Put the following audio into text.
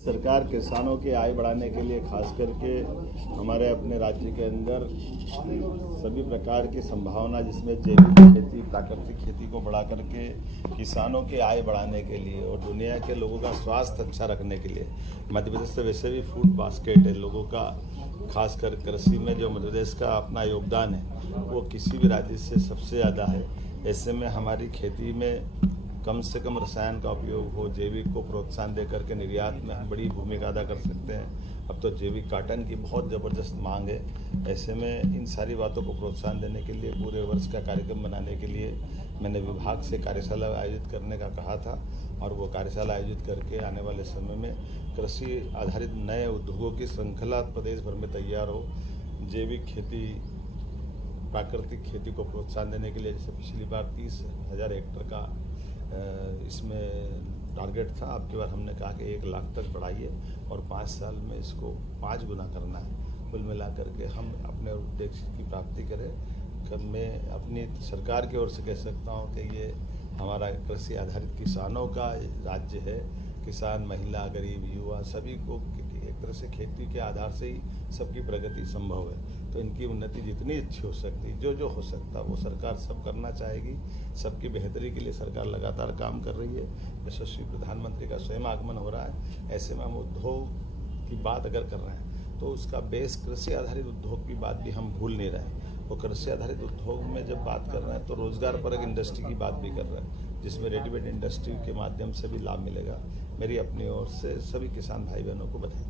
सरकार किसानों की आय बढ़ाने के लिए खास करके हमारे अपने राज्य के अंदर सभी प्रकार की संभावना जिसमें जैविक खेती, प्राकृतिक खेती को बढ़ा करके किसानों की आय बढ़ाने के लिए और दुनिया के लोगों का स्वास्थ्य अच्छा रखने के लिए मध्य प्रदेश से वैसे भी फूड बास्केट है लोगों का। खासकर कृषि में जो मध्य प्रदेश का अपना योगदान है वो किसी भी राज्य से सबसे ज़्यादा है। ऐसे में हमारी खेती में कम से कम रसायन का उपयोग हो, जैविक को प्रोत्साहन दे करके निर्यात में हम बड़ी भूमिका अदा कर सकते हैं। अब तो जैविक काटन की बहुत ज़बरदस्त मांग है। ऐसे में इन सारी बातों को प्रोत्साहन देने के लिए पूरे वर्ष का कार्यक्रम बनाने के लिए मैंने विभाग से कार्यशाला आयोजित करने का कहा था और वो कार्यशाला आयोजित करके आने वाले समय में कृषि आधारित नए उद्योगों की श्रृंखला प्रदेश भर में तैयार हो। जैविक खेती, प्राकृतिक खेती को प्रोत्साहन देने के लिए जैसे पिछली बार 30,000 हेक्टेयर का इसमें टारगेट था, अब की बार हमने कहा कि 1 लाख तक बढ़ाइए और 5 साल में इसको 5 गुना करना है। कुल मिला करके हम अपने उद्देश्य की प्राप्ति करें। मैं अपनी सरकार की ओर से कह सकता हूँ कि ये हमारा कृषि आधारित किसानों का राज्य है। किसान, महिला, गरीब, युवा सभी को एक तरह से खेती के आधार से ही सबकी प्रगति संभव है। तो इनकी उन्नति जितनी अच्छी हो सकती, जो हो सकता वो सरकार सब करना चाहेगी। सबकी बेहतरी के लिए सरकार लगातार काम कर रही है। यशस्वी प्रधानमंत्री का स्वयं आगमन हो रहा है। ऐसे में हम उद्योग की बात अगर कर रहे हैं तो उसका बेस कृषि आधारित उद्योग की बात भी हम भूल नहीं रहे। वो कृषि आधारित उद्योग में जब बात कर रहे हैं तो रोजगार परक इंडस्ट्री की बात भी कर रहे हैं, जिसमें रेडीमेड इंडस्ट्री के माध्यम से भी लाभ मिलेगा। मेरी अपनी ओर से सभी किसान भाई बहनों को बधाई।